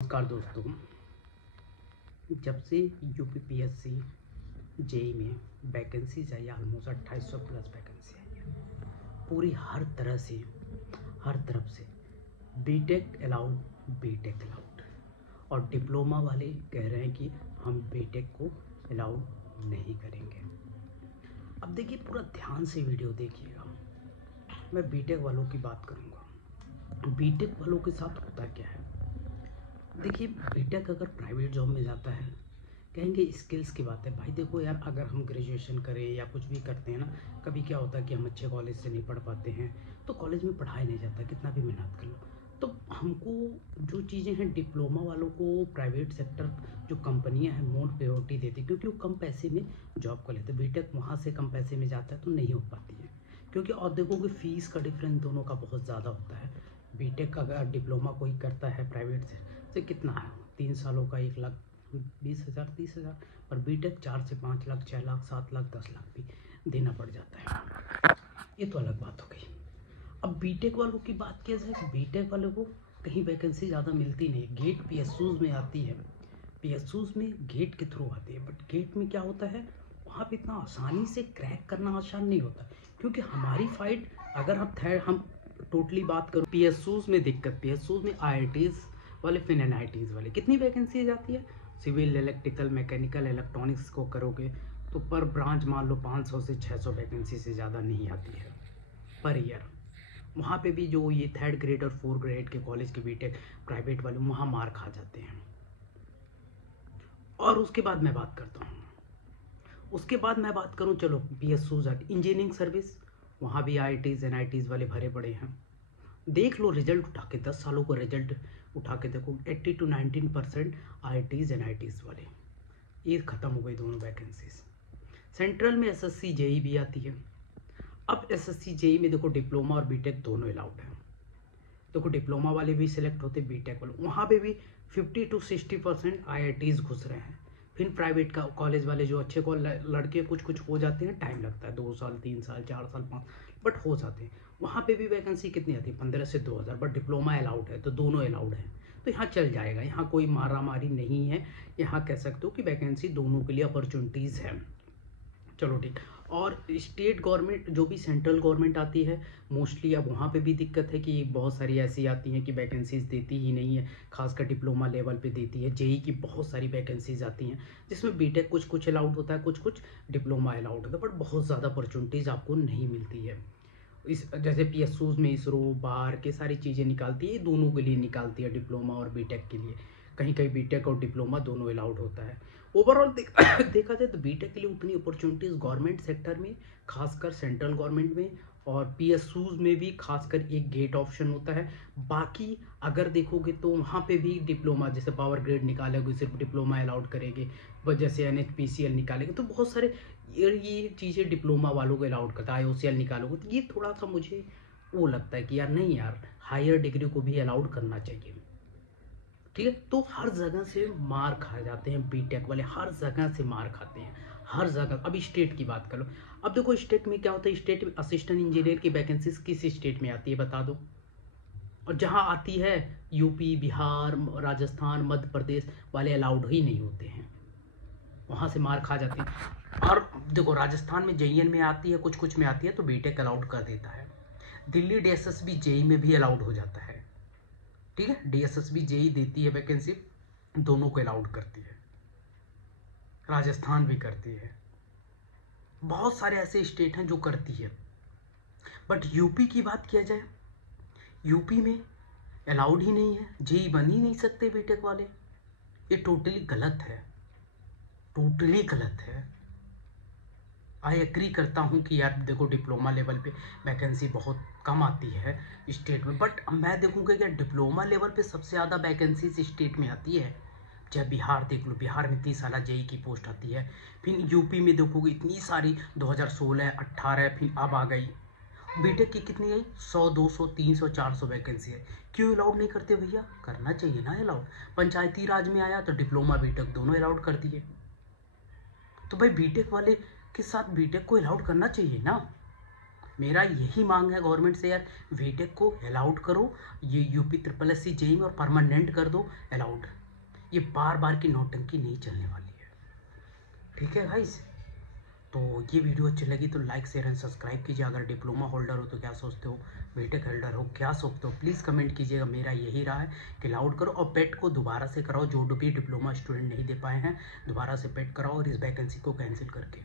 नमस्कार दोस्तों। जब से यूपीपीएससी जेई में वैकेंसीज आई, ऑलमोस्ट 2800 प्लस वैकेंसी आई है। पूरी हर तरफ से बीटेक अलाउड, बीटेक अलाउड, और डिप्लोमा वाले कह रहे हैं कि हम बीटेक को अलाउड नहीं करेंगे। अब देखिए, पूरा ध्यान से वीडियो देखिएगा। मैं बीटेक वालों की बात करूँगा। बीटेक वालों के साथ होता क्या है, देखिए, बीटेक अगर प्राइवेट जॉब में जाता है, कहेंगे स्किल्स की बात है। भाई देखो यार, अगर हम ग्रेजुएशन करें या कुछ भी करते हैं ना, कभी क्या होता है कि हम अच्छे कॉलेज से नहीं पढ़ पाते हैं, तो कॉलेज में पढ़ाया नहीं जाता, कितना भी मेहनत कर लो। तो हमको जो चीज़ें हैं, डिप्लोमा वालों को प्राइवेट सेक्टर जो कंपनियां हैं मोर प्रायोरिटी देती, क्योंकि वो कम पैसे में जॉब कर लेते। बीटेक वहाँ से कम पैसे में जाता है तो नहीं हो पाती है, क्योंकि और देखोगे फीस का डिफरेंस दोनों का बहुत ज़्यादा होता है। बीटेक अगर डिप्लोमा कोई करता है प्राइवेट से कितना है, 3 सालों का 1,20,000 30,000, पर बीटेक 4 से 5 लाख, 6 लाख, 7 लाख, 10 लाख भी देना पड़ जाता है। ये तो अलग बात हो गई। अब बीटेक वालों की बात किया जाए, बीटेक वालों को कहीं वैकेंसी ज़्यादा मिलती नहीं। गेट पीएसयूज में आती है, पीएसयूज में गेट के थ्रू आती है, बट गेट में क्या होता है, वहाँ पे इतना आसानी से क्रैक करना आसान नहीं होता, क्योंकि हमारी फाइट, अगर हम टोटली बात करो पीएसयूज में दिक्कत, पीएसयूज में आईआईटीज वाले, फिर एनआईटीज वाले कितनी वैकेंसी जाती है। सिविल, इलेक्ट्रिकल, मैकेनिकल, इलेक्ट्रॉनिक्स को करोगे तो पर ब्रांच मान लो 500 से 600 वैकेंसी से ज़्यादा नहीं आती है पर ईयर। वहाँ पे भी जो ये 3rd ग्रेड और 4th ग्रेड के कॉलेज के बीटेक प्राइवेट वाले वहाँ मार खा जाते हैं। और उसके बाद मैं बात करता हूँ, चलो पीएसयूज इंजीनियरिंग सर्विस, वहाँ भी आईआईटीज एनआईटीज वाले भरे पड़े हैं। देख लो रिजल्ट उठा के, 10 सालों का रिजल्ट उठा के देखो, 80 to 19% आईआईटीज एनआईटीज वाले, ये ख़त्म हो गई दोनों वैकेंसीज। सेंट्रल में एसएससी जेई भी आती है। अब एसएससी जेई में देखो डिप्लोमा और बीटेक दोनों अलाउड है। देखो डिप्लोमा वाले भी सिलेक्ट होते, बीटेक वाले, वहाँ पे भी 50 to 60% आईआईटीज घुस रहे हैं। फिर प्राइवेट का कॉलेज वाले जो अच्छे लड़के कुछ हो जाते हैं, टाइम लगता है 2 साल 3 साल 4 साल 5, बट हो जाते हैं। वहाँ पे भी वैकेंसी कितनी आती है, 15 से 2000, बट डिप्लोमा अलाउड है तो दोनों अलाउड है, तो यहाँ चल जाएगा। यहाँ कोई मारा मारी नहीं है, यहाँ कह सकते हो कि वैकेंसी दोनों के लिए अपॉर्चुनिटीज़ है। चलो ठीक। और स्टेट गवर्नमेंट जो भी सेंट्रल गवर्नमेंट आती है मोस्टली, अब वहाँ पे भी दिक्कत है कि बहुत सारी ऐसी आती हैं कि वैकेंसीज देती ही नहीं है, खासकर डिप्लोमा लेवल पे देती है। जेई की बहुत सारी वैकेंसीज आती हैं जिसमें बीटेक कुछ अलाउड होता है, कुछ डिप्लोमा अलाउड होता है, बट बहुत ज़्यादा अपॉर्चुनिटीज़ आपको नहीं मिलती है। इस जैसे पीएसयूज में इसरो बार के सारी चीज़ें निकालती है, दोनों के लिए निकालती है, डिप्लोमा और बीटेक के लिए। कहीं कहीं बीटेक और डिप्लोमा दोनों अलाउड होता है। ओवरऑल देखा जाए तो बीटेक के लिए उतनी अपॉर्चुनिटीज़ गवर्नमेंट सेक्टर में, खासकर सेंट्रल गवर्नमेंट में, और पीएसयूज में भी खासकर एक गेट ऑप्शन होता है। बाकी अगर देखोगे तो वहाँ पे भी डिप्लोमा, जैसे पावर ग्रेड निकालेंगे सिर्फ डिप्लोमा अलाउड करेंगे, जैसे एनएचपीसीएल निकालेंगे, तो बहुत सारे ये चीज़ें डिप्लोमा वालों को अलाउड करता है। आईओसीएल निकालोगे तो ये थोड़ा सा मुझे वो लगता है कि यार नहीं यार, हायर डिग्री को भी अलाउड करना चाहिए। ठीक है, तो हर जगह से मार खा जाते हैं बीटेक वाले, हर जगह से मार खाते हैं, हर जगह। अभी स्टेट की बात कर लो, अब देखो स्टेट में क्या होता है, स्टेट में असिस्टेंट इंजीनियर की वैकेंसीज किस स्टेट में आती है बता दो। और जहाँ आती है यूपी, बिहार, राजस्थान, मध्य प्रदेश वाले अलाउड ही नहीं होते हैं, वहाँ से मार खा जाते हैं। और देखो राजस्थान में जेईएन में आती है, कुछ में आती है तो बीटेक अलाउड कर देता है। दिल्ली डीएसएसबी जेई में भी अलाउड हो जाता है। ठीक है, डीएसएसबी जेई देती है वैकेंसी, दोनों को अलाउड करती है, राजस्थान भी करती है। बहुत सारे ऐसे स्टेट हैं जो करती है। बट यूपी की बात किया जाए, यूपी में अलाउड ही नहीं है, जेई बन ही नहीं सकते बीटेक वाले। ये टोटली गलत है, टोटली गलत है। आई एग्री करता हूँ कि यार देखो डिप्लोमा लेवल पे वैकेंसी बहुत कम आती है स्टेट में, बट मैं देखूँगा कि डिप्लोमा लेवल पे सबसे ज़्यादा वैकेंसी स्टेट में आती है। चाहे बिहार देख लो, बिहार में 30 साल जेई की पोस्ट आती है। फिर यूपी में देखोगे इतनी सारी 2016, 18, फिर अब आ गई। बीटेक की कितनी आई, 100, 200, 300, 400 वैकेंसी है। क्यों अलाउड नहीं करते भैया, करना चाहिए ना अलाउड। पंचायती राज में आया तो डिप्लोमा बीटेक दोनों अलाउड कर दिए, तो भाई बीटेक वाले के साथ बीटेक को अलाउड करना चाहिए ना। मेरा यही मांग है गवर्नमेंट से यार, बीटेक को अलाउड करो, ये UP triple S C JE में और परमानेंट कर दो अलाउड। ये बार बार की नौटंकी नहीं चलने वाली है, ठीक है गाइस। तो ये वीडियो अच्छी लगी तो लाइक शेयर एंड सब्सक्राइब कीजिए। अगर डिप्लोमा होल्डर हो तो क्या सोचते हो, बीटेक होल्डर हो क्या सोचते हो, प्लीज़ कमेंट कीजिएगा। मेरा यही रहा है कि अलाउड करो और पेट को दोबारा से कराओ, जो भी डिप्लोमा स्टूडेंट नहीं दे पाए हैं दोबारा से पेट कराओ और इस वैकेंसी को कैंसिल करके।